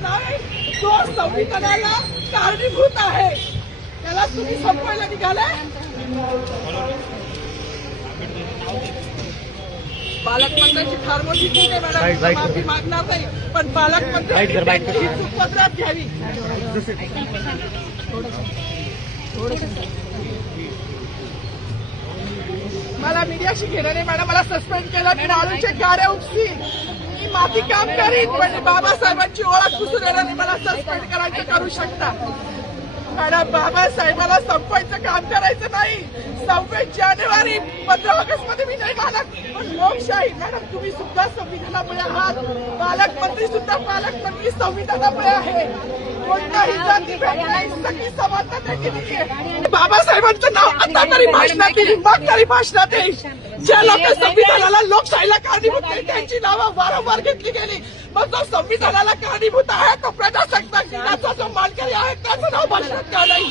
नाही. तो संविधानाला कारणीभूत आहे. त्याला तुम्ही संपवायला निघालाय पालकमंत्र्यांची फार मोठी चूक आहे मॅडम. माफी. मागणार नाही. पण पालकमंत्री. चूक पदरात घ्यावी. मला मीडियाशी घेणं नाही मॅडम. मला सस्पेंड केलं. मी वाळूचे गाड्या उपसी. ती काम करीन पण म्हणजे बाबासाहेबांची ओळख पुसून येणार नाही मला सस्पेंड करायचं करू शकता. मॅडम बाबासाहेबाला संपवायचं काम करायचं नाही. सव्वीस जानेवारी पंधरा ऑगस्टमध्ये मी नाही मानत पण लोकशाही मॅडम तुम्ही सुद्धा संविधानामुळे आहात. पालकमंत्री सुद्धा पालकमंत्री संविधानामुळे आहे. कोणताही जातीभेद नाही सगळी समानता त्यांनी दिली आहे बाबासाहेबांचं नाव आता तरी भाषणात येईल मग तरी भाषणात येईल. ज्या लोक संविधानाला लोकशाहीला कारणीभूत नाही त्यांची नावं वारंवार घेतली गेली मग जो संविधानाला कारणीभूत आहे तो प्रजासत्ताक दिनाचा जो मानकरी आहे त्याचं नाव भाषणात का नाही